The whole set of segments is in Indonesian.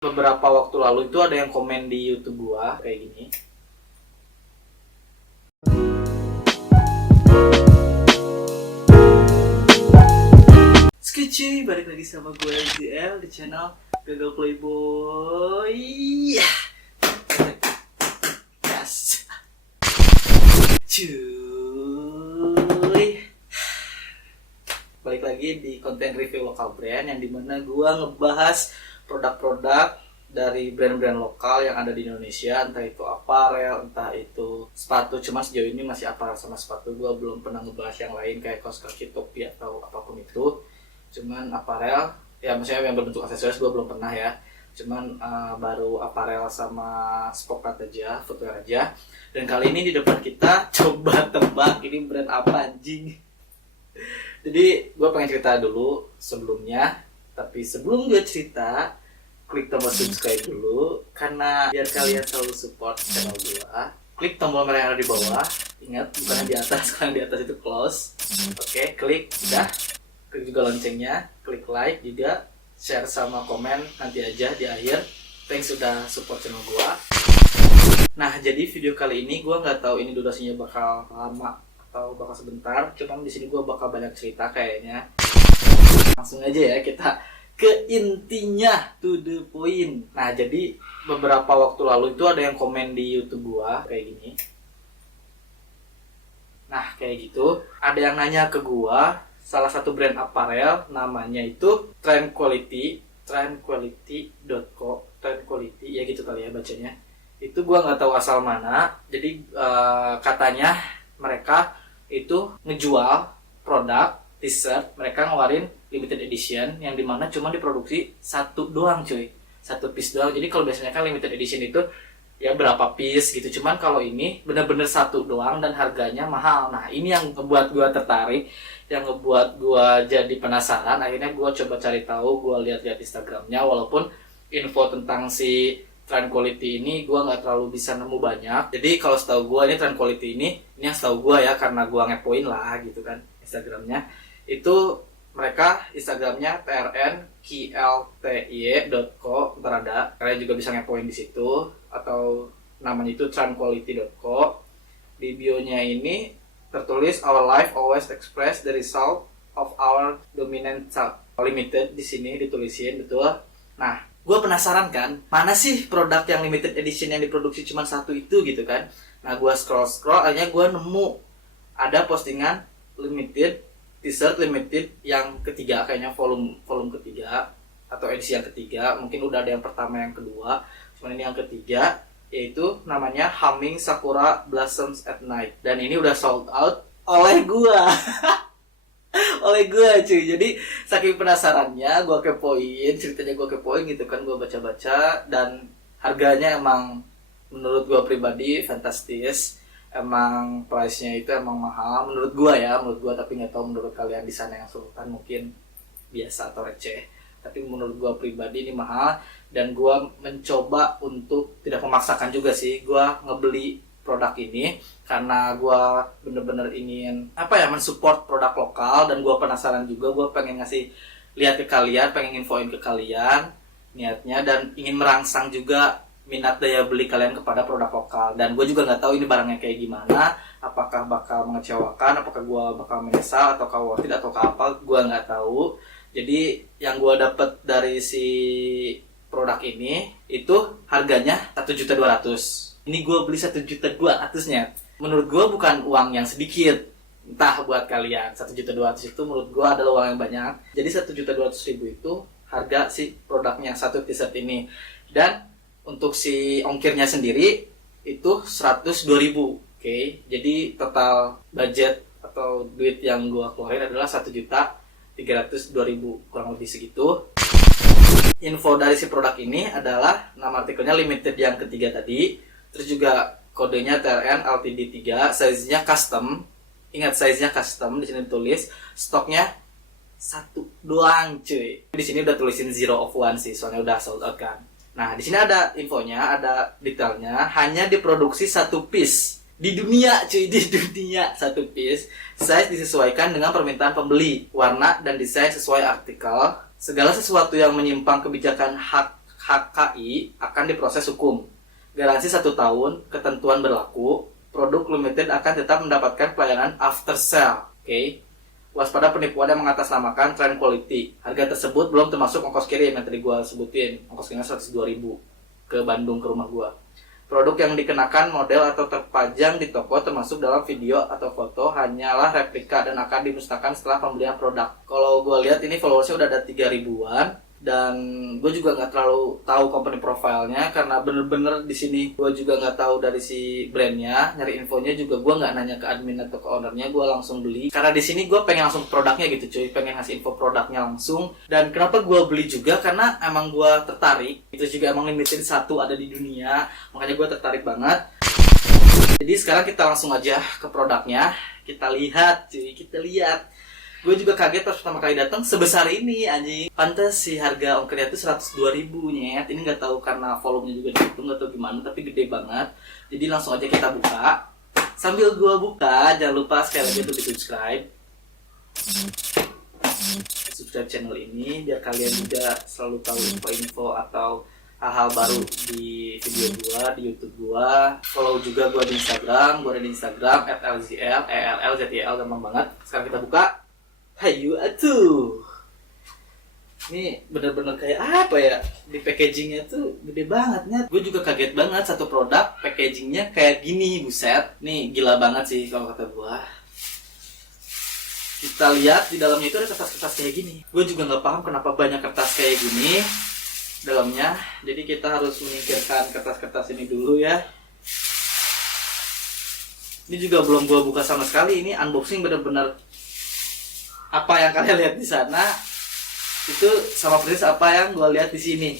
Beberapa waktu lalu itu ada yang komen di YouTube gua kayak gini. Skeci, balik lagi sama gue LZL di channel Gagal Playboy. Yes. Cuy. Balik lagi di konten review lokal brand yang dimana gua ngebahas produk-produk dari brand-brand lokal yang ada di Indonesia, entah itu apparel, entah itu sepatu. Cuma sejauh ini masih apparel sama sepatu, gue belum pernah ngebahas yang lain kayak kaos kaki, topi atau apapun itu. Cuman apparel, ya maksudnya yang berbentuk aksesoris gue belum pernah ya. Cuman baru apparel sama sport aja, footwear aja. Dan kali ini di depan kita coba tebak ini brand apa anjing. Jadi gue pengen cerita dulu sebelumnya. Tapi sebelum gue cerita, klik tombol subscribe dulu karena biar kalian selalu support channel gue. Klik tombol merah yang ada di bawah. Ingat, bukan yang di atas, karena di atas itu close. Oke, klik udah. Klik juga loncengnya, klik like juga, share sama komen nanti aja di akhir. Thanks sudah support channel gue. Nah, jadi video kali ini gue nggak tahu ini durasinya bakal lama atau bakal sebentar. Cuman di sini gue bakal banyak cerita kayaknya. Langsung aja ya kita ke intinya, to the point. Nah, jadi beberapa waktu lalu itu ada yang komen di YouTube gua kayak gini. Nah, kayak gitu. Ada yang nanya ke gua, salah satu brand apparel namanya itu trendquality.co, Trendquality ya gitu kali ya bacanya. Itu gua nggak tahu asal mana. Jadi katanya mereka itu ngejual produk t-shirt, mereka ngeluarin limited edition yang dimana cuma diproduksi satu doang cuy, satu piece doang. Jadi kalau biasanya kan limited edition itu ya berapa piece gitu, cuman kalau ini bener-bener satu doang dan harganya mahal. Nah, ini yang ngebuat gua tertarik, yang ngebuat gua jadi penasaran. Akhirnya gua coba cari tahu, gua lihat-lihat Instagramnya. Walaupun info tentang si Trendquality ini gua nggak terlalu bisa nemu banyak. Jadi kalau setahu gua ini Trendquality ini yang setahu gua ya, karena gua ngepoin lah gitu kan Instagramnya. Itu mereka Instagramnya trnqlty.co, ntar ada, kalian juga bisa ngepoin di situ, atau namanya itu trendquality.co. Di bio-nya ini tertulis our life always express the result of our dominant limited, di sini ditulisin betul. Nah, gue penasaran kan, mana sih produk yang limited edition yang diproduksi cuma satu itu gitu kan. Nah, gue scroll akhirnya gue nemu ada postingan limited t-shirt limited yang ketiga, kayaknya volume ketiga atau edisi yang ketiga. Mungkin udah ada yang pertama, yang kedua, cuman ini yang ketiga, yaitu namanya Humming Sakura Blossoms at Night. Dan ini udah sold out oleh gua. Oleh gua cuy. Jadi saking penasarannya gua kepoin, ceritanya gua kepoin gitu kan, gua baca-baca, dan harganya emang menurut gua pribadi fantastis. Emang price-nya itu emang mahal menurut gua ya, tapi nggak tahu menurut kalian di sana yang sultan mungkin biasa atau receh. Tapi menurut gua pribadi ini mahal, dan gua mencoba untuk tidak memaksakan juga sih, gua ngebeli produk ini karena gua bener-bener ingin mensupport produk lokal, dan gua penasaran juga, gua pengen ngasih lihat ke kalian, pengen infoin ke kalian niatnya, dan ingin merangsang juga minat daya beli kalian kepada produk lokal. Dan gue juga nggak tahu ini barangnya kayak gimana, apakah bakal mengecewakan, apakah gue bakal menyesal, atau worth it, atau apa, gue nggak tahu. Jadi yang gue dapet dari si produk ini itu harganya 1.200.000. Ini gue beli 1.200.000-nya. Menurut gue bukan uang yang sedikit. Entah buat kalian, 1.200.000 itu menurut gue adalah uang yang banyak. Jadi 1.200.000 itu harga si produknya, satu t-shirt ini. Dan untuk si ongkirnya sendiri itu 102.000. Oke. Jadi total budget atau duit yang gua keluarin adalah 1.302.000, kurang lebih segitu. Info dari si produk ini adalah nama artikelnya limited yang ketiga tadi. Terus juga kodenya TRN LTD 3, size-nya custom. Ingat, size-nya custom, di sini tulis stoknya satu doang cuy. Di sini udah tulisin 0 of 1 sih, soalnya udah sold out kan. Nah, di sini ada infonya, ada detailnya. Hanya diproduksi satu piece di dunia, cuy, di dunia satu piece. Size disesuaikan dengan permintaan pembeli, warna dan desain sesuai artikel. Segala sesuatu yang menyimpang kebijakan hak HKI akan diproses hukum. Garansi 1 tahun, ketentuan berlaku. Produk limited akan tetap mendapatkan pelayanan after sale. Oke. Waspada penipuan yang mengatasnamakan trend quality. Harga tersebut belum termasuk ongkos kirim yang tadi gua sebutin. Ongkos kirimnya 102.000 ke Bandung ke rumah gua. Produk yang dikenakan model atau terpajang di toko termasuk dalam video atau foto hanyalah replika dan akan dimusnahkan setelah pembelian produk. Kalau gue lihat ini followersnya udah ada 3.000-an dan gue juga nggak terlalu tahu company profile-nya karena bener-bener di sini gue juga nggak tahu dari si brandnya, nyari infonya juga gue nggak nanya ke admin atau ke ownernya, gue langsung beli karena di sini gue pengen langsung produknya gitu cuy, pengen ngasih info produknya langsung. Dan kenapa gue beli juga karena emang gue tertarik, itu juga emang limited 1 ada di dunia, makanya gue tertarik banget. Jadi sekarang kita langsung aja ke produknya, kita lihat cuy, kita lihat. Gue juga kaget pas pertama kali datang sebesar ini anjing. Pantes sih harga ongkirnya tuh 102.000 nyet. Ini nggak tahu karena volumenya juga dihitung nggak tahu gimana, tapi gede banget. Jadi langsung aja kita buka. Sambil gue buka, jangan lupa sekali lagi untuk di subscribe channel ini biar kalian juga selalu tahu info-info atau hal-hal baru di video gue, di YouTube gue. Follow juga gue di Instagram, gue ada di Instagram @lzl, ELLZL, gampang banget. Sekarang kita buka. Hayu atuh. Ini bener-bener kayak apa ya? Di packagingnya tuh gede banget nih. Gue juga kaget banget satu produk packagingnya kayak gini, buset. Nih gila banget sih kalau kata gue. Kita lihat di dalamnya itu ada kertas-kertas kayak gini. Gue juga nggak paham kenapa banyak kertas kayak gini dalamnya. Jadi kita harus menyingkirkan kertas-kertas ini dulu ya. Ini juga belum gue buka sama sekali. Ini unboxing bener-bener apa yang kalian lihat di sana itu sama persis apa yang gue lihat di sini.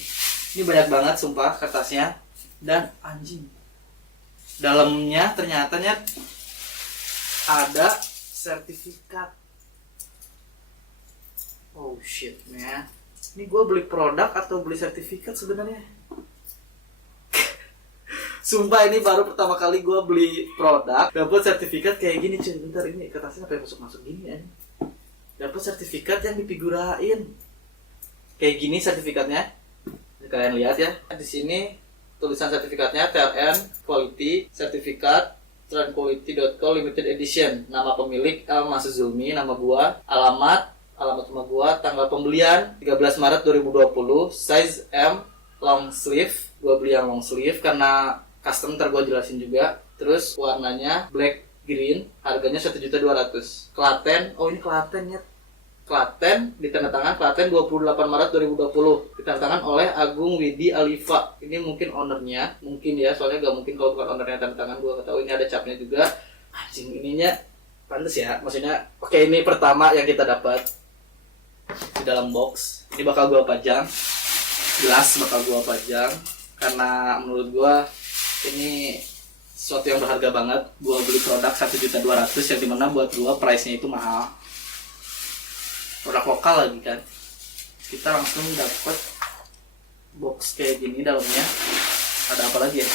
Ini banyak banget sumpah kertasnya dan anjing. Dalamnya ternyata ada sertifikat. Oh shit man. Ini gue beli produk atau beli sertifikat sebenarnya? Sumpah ini baru pertama kali gue beli produk dapat sertifikat kayak gini cuy. Bentar, ini kertasnya sampai masuk gini ya. Dapat sertifikat yang dipigurain kayak gini sertifikatnya. Kalian lihat ya di sini tulisan sertifikatnya TRN Quality Certificate Trendquality.co Limited Edition. Nama pemilik El Masuzulmi, nama gua, alamat rumah gua, tanggal pembelian 13 Maret 2020, size M long sleeve. Gua beli yang long sleeve karena custom, ntar gua jelasin juga. Terus warnanya black green, harganya 1.200.000. Klaten, oh ini Klaten ya. Klaten, ditandatangan Klaten 28 Maret 2020. Ditandatangan oleh Agung Widi Alifa. Ini mungkin ownernya, mungkin ya, soalnya gak mungkin kalau bukan ownernya tanda tangan, gue gak tahu. Ini ada capnya juga. Anjing, ininya pantes ya, maksudnya. Oke, ini pertama yang kita dapat di dalam box. Ini bakal gue pajang, jelas bakal gue pajang, karena menurut gue ini sesuatu yang berharga banget. Gue beli produk 1.200.000 yang dimana buat gue price-nya itu mahal. Produk lokal lagi kan. Kita langsung dapat box kayak gini dalamnya. Ada apa lagi ya?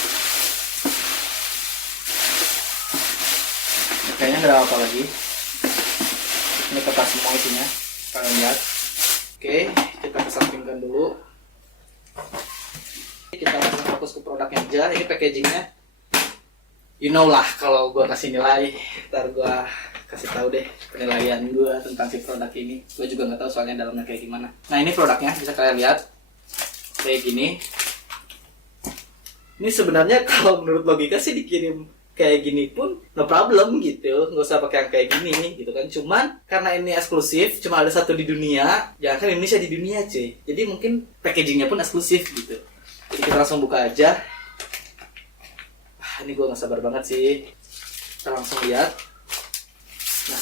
Kayaknya nggak ada apa lagi. Ini kertas semua isinya. Kalian lihat. Oke, kita kesampingkan dulu. Kita langsung fokus ke produknya aja. Ini packagingnya. You know lah kalau gue kasih nilai. Ntar gue kasih tahu deh penilaian gue tentang si produk ini. Gue juga nggak tahu soalnya dalamnya kayak gimana. Nah ini produknya bisa kalian lihat kayak gini. Ini sebenarnya kalau menurut logika sih dikirim kayak gini pun no problem gitu, nggak usah pakai yang kayak gini gitu kan. Cuman karena ini eksklusif, cuma ada satu di dunia, jangan kan Indonesia di dunia cuy. Jadi mungkin packagingnya pun eksklusif gitu. Jadi kita langsung buka aja. Ini gue nggak sabar banget sih. Kita langsung lihat. Nah,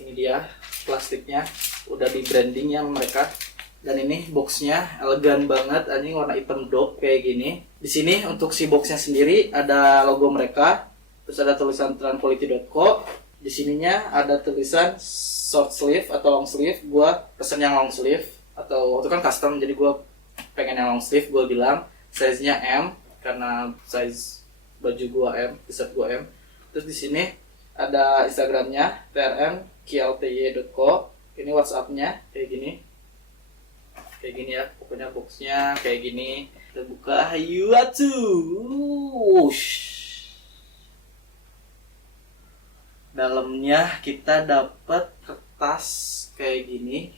ini dia plastiknya, udah di brandingnya mereka. Dan ini boxnya elegan banget, anjing warna hitam dope kayak gini. Di sini untuk si boxnya sendiri ada logo mereka, terus ada tulisan trendquality.co. Di sininya ada tulisan short sleeve atau long sleeve. Gua pesen yang long sleeve, atau itu kan custom, jadi gua pengen yang long sleeve. Gua bilang size-nya M karena size baju gua M, t-shirt gua M. Terus di sini ada Instagramnya trnqlty.co. Ini WhatsApp-nya kayak gini. kayak gini ya, pokoknya boxnya kayak gini. Kita buka, Wush. Dalamnya kita dapat kertas kayak gini.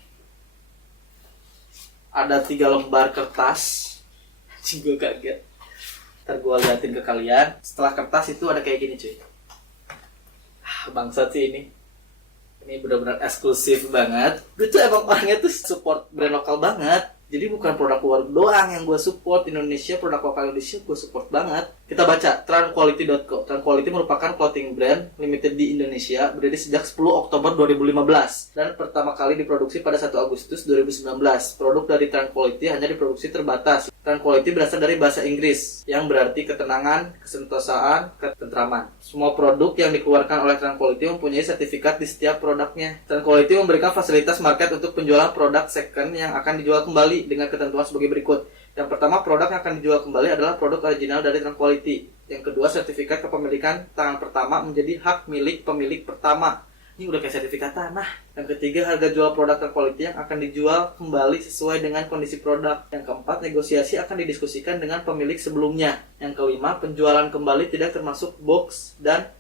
Ada 3 lembar kertas. Gue kaget. Ntar gue liatin ke kalian. Setelah kertas itu ada kayak gini cuy. Bangsat sih ini. Ini benar-benar eksklusif banget. Gue tuh emang orangnya tuh support brand lokal banget. Jadi bukan produk luar doang yang gue support. Indonesia, produk lokal Indonesia gue support banget. Kita baca tranquality.co. Tranquality merupakan clothing brand limited di Indonesia, berdiri sejak 10 Oktober 2015 dan pertama kali diproduksi pada 1 Agustus 2019. Produk dari Tranquality hanya diproduksi terbatas. Tranquality berasal dari bahasa Inggris yang berarti ketenangan, kesentosaan, ketentraman. Semua produk yang dikeluarkan oleh Tranquality mempunyai sertifikat di setiap produknya. Tranquality memberikan fasilitas market untuk penjualan produk second yang akan dijual kembali dengan ketentuan sebagai berikut. Yang pertama, produk yang akan dijual kembali adalah produk original dari Tranquality. Yang kedua, sertifikat kepemilikan tangan pertama menjadi hak milik pemilik pertama. Ini udah kayak sertifikat tanah. Yang ketiga, harga jual produk Tranquality yang akan dijual kembali sesuai dengan kondisi produk. Yang keempat, negosiasi akan didiskusikan dengan pemilik sebelumnya. Yang kelima, penjualan kembali tidak termasuk box dan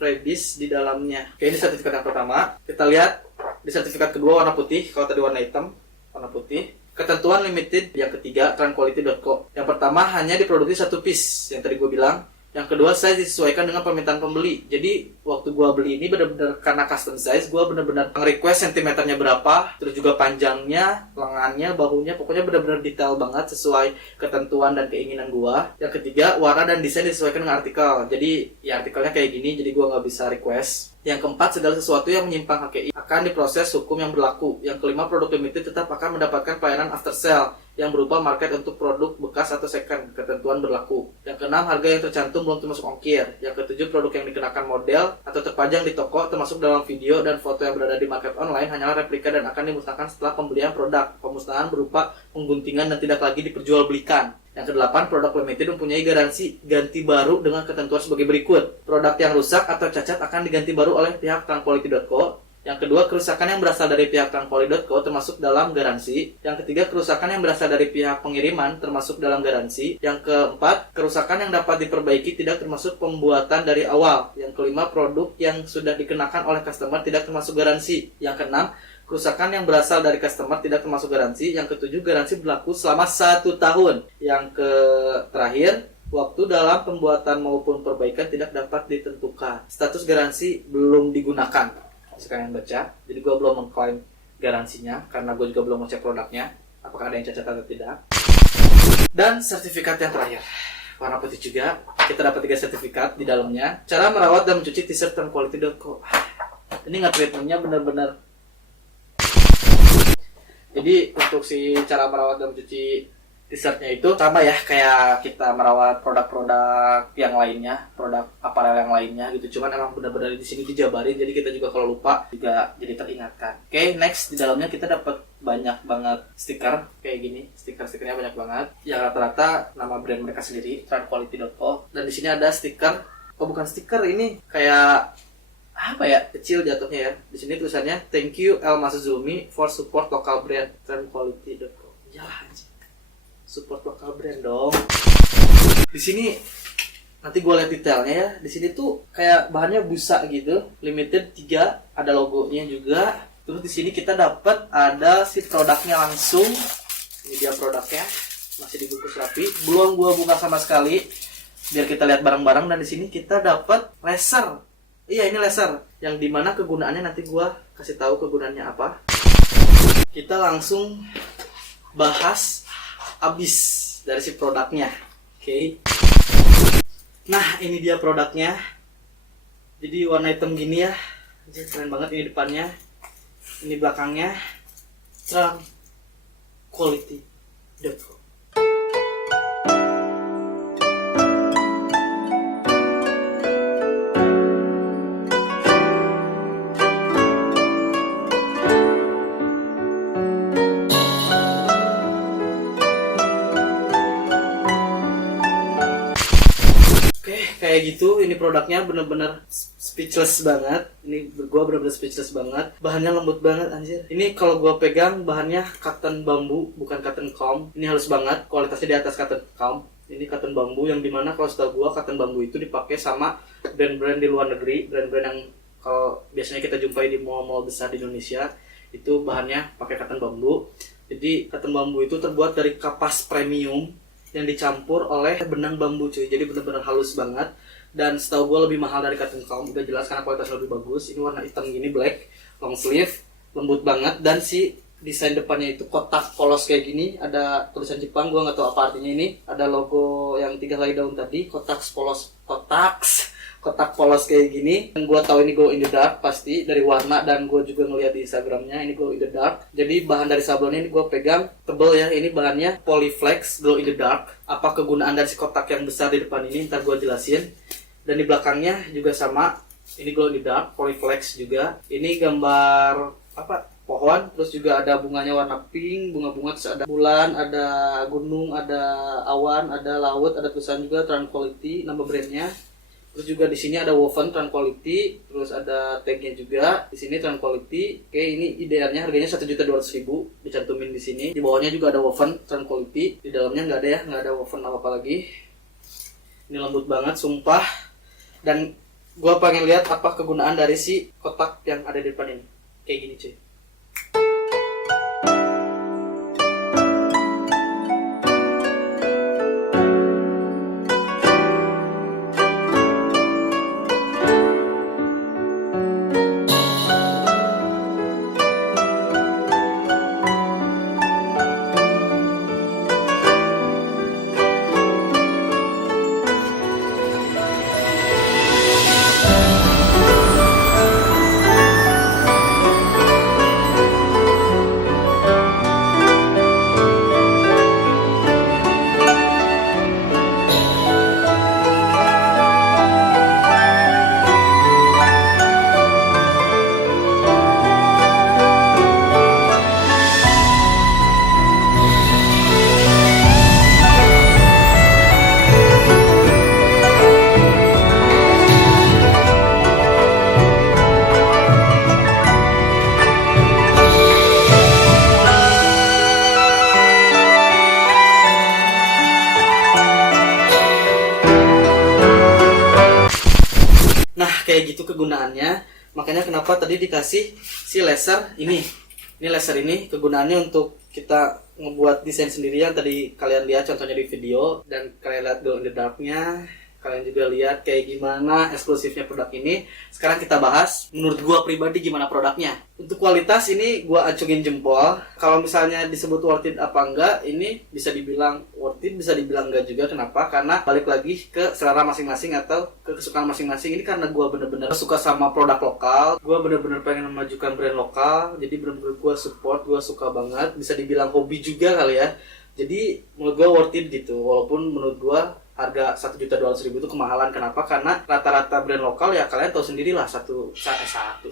freebies di dalamnya. Oke, ini sertifikat yang pertama. Kita lihat di sertifikat kedua warna putih. Kalau tadi warna hitam, warna putih. Ketentuan limited yang ketiga, tranquality.co. Yang pertama, hanya diproduksi 1 piece, yang tadi gue bilang. Yang kedua, size disesuaikan dengan permintaan pembeli. Jadi, waktu gue beli ini benar-benar karena custom size, gue benar-benar request sentimeternya berapa, terus juga panjangnya, lengannya, bahunya, pokoknya benar-benar detail banget sesuai ketentuan dan keinginan gue. Yang ketiga, warna dan desain disesuaikan dengan artikel. Jadi, ya artikelnya kayak gini, jadi gue nggak bisa request. Yang keempat, segala sesuatu yang menyimpang HKI akan diproses hukum yang berlaku. Yang kelima, produk limited tetap akan mendapatkan pelayanan after sale yang berupa market untuk produk bekas atau second, ketentuan berlaku. Yang keenam, harga yang tercantum belum termasuk ongkir. Yang ketujuh, produk yang dikenakan model atau terpajang di toko termasuk dalam video dan foto yang berada di market online hanyalah replika dan akan dimusnahkan setelah pembelian produk. Pemusnahan berupa pengguntingan dan tidak lagi diperjualbelikan. Yang kedelapan, produk limited mempunyai garansi ganti baru dengan ketentuan sebagai berikut. Produk yang rusak atau cacat akan diganti baru oleh pihak tranquality.co. Yang kedua, kerusakan yang berasal dari pihak tranquality.co termasuk dalam garansi. Yang ketiga, kerusakan yang berasal dari pihak pengiriman termasuk dalam garansi. Yang keempat, kerusakan yang dapat diperbaiki tidak termasuk pembuatan dari awal. Yang kelima, produk yang sudah dikenakan oleh customer tidak termasuk garansi. Yang keenam, kerusakan yang berasal dari customer tidak termasuk garansi. Yang ketujuh, garansi berlaku selama 1 tahun. Yang terakhir, waktu dalam pembuatan maupun perbaikan tidak dapat ditentukan. Status garansi belum digunakan. Sekarang baca, jadi gue belum mengklaim garansinya karena gue juga belum ngecek produknya apakah ada yang cacat atau tidak. Dan sertifikat yang terakhir, warna putih juga. Kita dapat 3 sertifikat di dalamnya. Cara merawat dan mencuci t-shirt tranquality.co. Ini nge-treatmentnya bener-bener. Jadi untuk si cara merawat dan mencuci t-shirtnya itu sama ya kayak kita merawat produk-produk yang lainnya, produk aparel yang lainnya gitu. Cuman emang benar-benar di sini dijabarin, jadi kita juga kalau lupa juga jadi teringatkan. Oke, next di dalamnya kita dapat banyak banget stiker kayak gini. Stiker-stikernya banyak banget. Yang rata-rata nama brand mereka sendiri, tranquality.co. Dan di sini ada stiker, bukan stiker, ini kayak apa ya, kecil jatuhnya ya. Di sini tulisannya thank you El Masuzumi for support local brand tranquality.co. Yalah anjing. Support lokal brand dong. Di sini nanti gue lihat detailnya ya. Di sini tuh kayak bahannya busa gitu. Limited 3, ada logonya juga. Terus di sini kita dapat ada si produknya langsung. Ini dia produknya, masih dibungkus rapi. Belum gue buka sama sekali. Biar kita lihat bareng-bareng. Dan di sini kita dapat laser. Iya, ini laser. Yang dimana kegunaannya nanti gue kasih tahu kegunaannya apa. Kita langsung bahas abis dari si produknya. Oke. Nah, ini dia produknya. Jadi warna hitam gini ya. Jadi keren banget, ini depannya. Ini belakangnya. Tranquality.co. kayak gitu. Ini produknya bener-bener speechless banget. Ini gua bener-bener speechless banget. Bahannya lembut banget anjir. Ini kalau gua pegang bahannya cotton bambu, bukan cotton comb. Ini halus banget, kualitasnya di atas cotton comb. Ini cotton bambu yang dimana kalau setahu gua cotton bambu itu dipakai sama brand-brand di luar negeri, brand-brand yang kalau biasanya kita jumpai di mall-mall besar di Indonesia, itu bahannya pakai cotton bambu. Jadi cotton bambu itu terbuat dari kapas premium yang dicampur oleh benang bambu cuy. Jadi benar-benar halus banget. Dan setahu gue lebih mahal dari cotton comb, udah jelas karena kualitasnya lebih bagus. Ini warna hitam gini, black, long sleeve, lembut banget. Dan si desain depannya itu kotak polos kayak gini, ada tulisan Jepang, gue nggak tahu apa artinya ini. Ada logo yang 3 helai daun tadi, kotak polos kayak gini. Yang gue tahu ini glow in the dark pasti dari warna, dan gue juga ngeliat di Instagramnya ini glow in the dark. Jadi bahan dari sablonnya ini gue pegang tebel ya. Ini bahannya Polyflex glow in the dark. Apa kegunaan dari si kotak yang besar di depan ini ntar gue jelasin. Dan di belakangnya juga sama. Ini glow in the dark, Polyflex juga. Ini gambar apa? Pohon, terus juga ada bunganya warna pink, bunga-bunga, terus ada bulan, ada gunung, ada awan, ada laut, ada tulisan juga Tranquility, nama brandnya. Terus juga di sini ada woven Tranquility, terus ada tagnya juga di sini Tranquility. Oke, ini idealnya harganya 1.200.000 dicantumin di sini. Di bawahnya juga ada woven Tranquility, di dalamnya nggak ada ya, nggak ada woven apa lagi. Ini lembut banget, sumpah. Dan gue pengen lihat apa kegunaan dari si kotak yang ada di depan ini. Kayak gini cuy. Kayak gitu kegunaannya. Makanya kenapa tadi dikasih si laser ini. Ini laser ini kegunaannya untuk kita ngebuat desain sendiri yang tadi kalian lihat contohnya di video, dan kalian lihat glow in the dark-nya. Kalian juga lihat kayak gimana eksklusifnya produk ini. Sekarang kita bahas menurut gua pribadi gimana produknya. Untuk kualitas ini gua acungin jempol. Kalau misalnya disebut worth it apa enggak, ini bisa dibilang worth it, bisa dibilang enggak juga. Kenapa? Karena balik lagi ke selera masing-masing atau ke kesukaan masing-masing. Ini karena gua bener-bener suka sama produk lokal. Gua bener-bener pengen memajukan brand lokal. Jadi bener-bener gua support, gua suka banget. Bisa dibilang hobi juga kali ya. Jadi menurut gua worth it gitu. Walaupun menurut gua harga 1.200.000 itu kemahalan. Kenapa? Karena rata-rata brand lokal ya kalian tahu sendirilah 150.000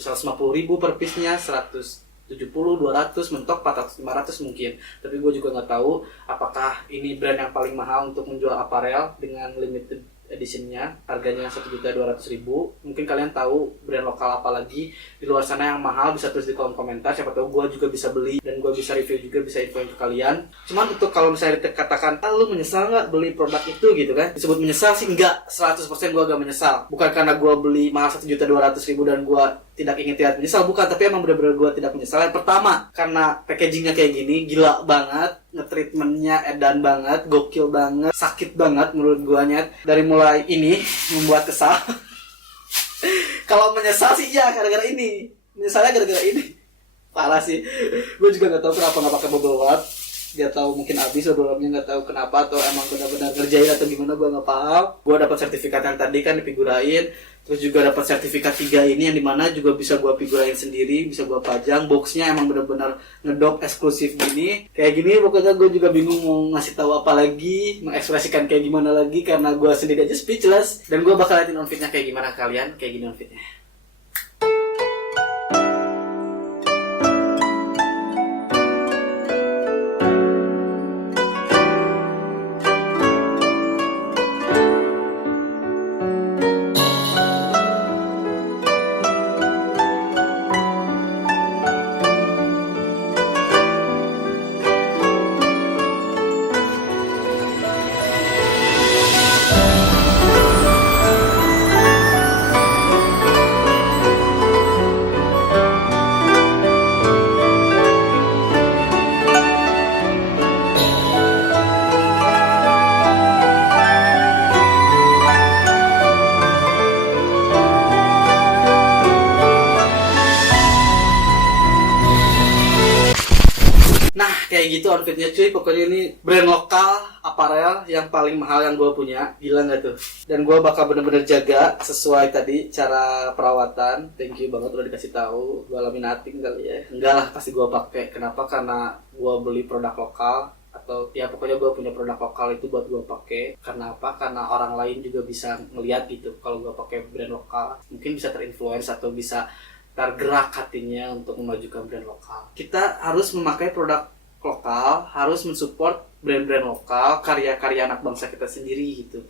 per piece-nya, 170, 200, mentok 400, 500 mungkin. Tapi gue juga nggak tahu apakah ini brand yang paling mahal untuk menjual aparel dengan limited editionnya, harganya 1.200.000. Mungkin kalian tahu brand lokal apa lagi di luar sana yang mahal, bisa tulis di kolom komentar. Siapa tahu gue juga bisa beli dan gue bisa review juga, bisa infoin ke kalian. Cuman untuk kalau misalnya dikatakan, lu menyesal nggak beli produk itu gitu kan? Disebut menyesal sih enggak, 100% gue gak menyesal. Bukan karena gue beli mahal 1.200.000 dan gue tidak ingin terlihat menyesal, bukan. Tapi emang bener-bener gue tidak menyesal. Yang pertama, karena packagingnya kayak gini, gila banget. Nge-treatmentnya edan banget, gokil banget, sakit banget menurut guanya. Dari mulai ini membuat kesal. Kalau menyesal sih ya gara-gara ini, menyesalnya gara-gara ini. Parah sih. Gue juga nggak tahu kenapa nggak pakai bubble wrap. Dia tahu mungkin habis bubble wrapnya, nggak tahu kenapa, atau emang benar-benar ngerjain atau gimana, gue nggak paham. Gue dapat sertifikat yang tadi kan difigurain. Terus juga dapat sertifikat 3 ini yang dimana juga bisa gue figurain sendiri, bisa gue pajang. Boxnya emang bener-bener ngedop eksklusif gini. Kayak gini pokoknya gue juga bingung mau ngasih tahu apa lagi, mengekspresikan kayak gimana lagi, karena gue sendiri aja speechless. Dan gue bakal liatin outfitnya kayak gimana kalian, kayak gini outfitnya. kayak gitu outfitnya cuy. Pokoknya ini brand lokal aparel yang paling mahal yang gue punya. Gila nggak tuh? Dan gue bakal bener-bener jaga sesuai tadi cara perawatan. Thank you banget udah dikasih tahu. Gue laminating kali ya. Enggak lah, pasti gue pakai. Kenapa? Karena gue beli produk lokal, atau ya pokoknya gue punya produk lokal itu buat gue pakai. Karena apa? Karena orang lain juga bisa ngeliat gitu kalau gue pakai brand lokal, mungkin bisa terinfluence atau bisa tergerak hatinya untuk memajukan brand lokal. Kita harus memakai produk lokal, harus mensupport brand-brand lokal, karya-karya anak bangsa kita sendiri gitu.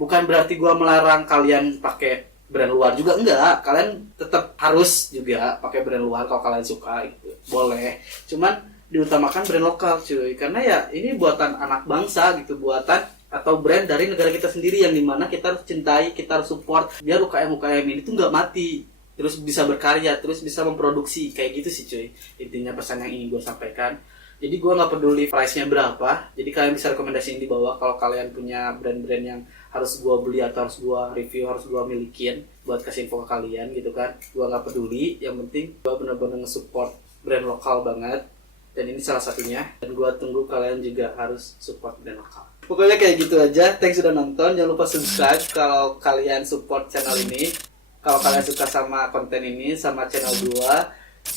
Bukan berarti gue melarang kalian pakai brand luar juga, enggak. Kalian tetap harus juga pakai brand luar kalau kalian suka gitu. Boleh. Cuman diutamakan brand lokal cuy, karena ya ini buatan anak bangsa gitu, buatan atau brand dari negara kita sendiri yang dimana kita harus cintai, kita harus support biar UKM-UKM ini tuh nggak mati, terus bisa berkarya, terus bisa memproduksi kayak gitu sih cuy. Intinya pesan yang ingin gue sampaikan. Jadi gue nggak peduli price-nya berapa, jadi kalian bisa rekomendasiin di bawah kalau kalian punya brand-brand yang harus gue beli atau harus gue review, harus gue milikin buat kasih info ke kalian gitu kan. Gue nggak peduli, yang penting gue bener-bener nge-support brand lokal banget. Dan ini salah satunya, dan gue tunggu kalian juga harus support brand lokal. Pokoknya kayak gitu aja. Thanks sudah nonton, jangan lupa subscribe kalau kalian support channel ini. Kalau kalian suka sama konten ini, sama channel gue,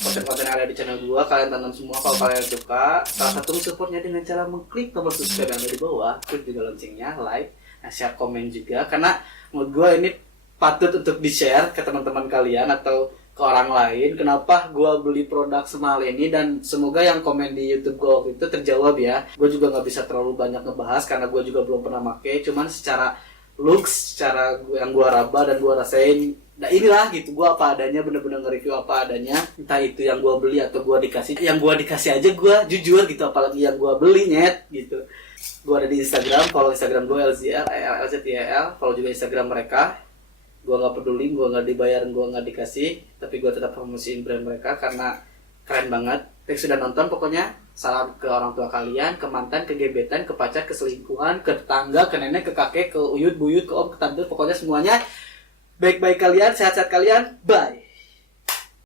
konten-konten yang ada di channel gue, kalian tonton semua kalau kalian suka. Salah satu supportnya dengan cara mengklik tombol subscribe yang ada di bawah, klik juga loncengnya, like, share, komen juga. Karena menurut gue ini patut untuk di-share ke teman-teman kalian atau ke orang lain. Kenapa gue beli produk semahal ini, dan semoga yang komen di YouTube gue waktu itu terjawab ya. Gue juga nggak bisa terlalu banyak ngebahas karena gue juga belum pernah pakai. Cuman secara looks, secara yang gue raba dan gue rasain, nah inilah gitu, gue apa adanya, bener-bener nge-review apa adanya. Entah itu yang gue beli atau gue dikasih, yang gue dikasih aja gue jujur gitu, apalagi yang gue beli nyet gitu. Gue ada di Instagram, follow Instagram gue LZIL, follow juga Instagram mereka. Gue nggak peduli, gue nggak dibayar, gue nggak dikasih, tapi gue tetap promosiin brand mereka karena keren banget. Thanks sudah nonton. Pokoknya salam ke orang tua kalian, ke mantan, ke gebetan, ke pacar, ke selingkuhan, ke tetangga, ke nenek, ke kakek, ke uyut, buyut, ke om, ke tante. Pokoknya semuanya baik-baik kalian, sehat-sehat kalian. Bye.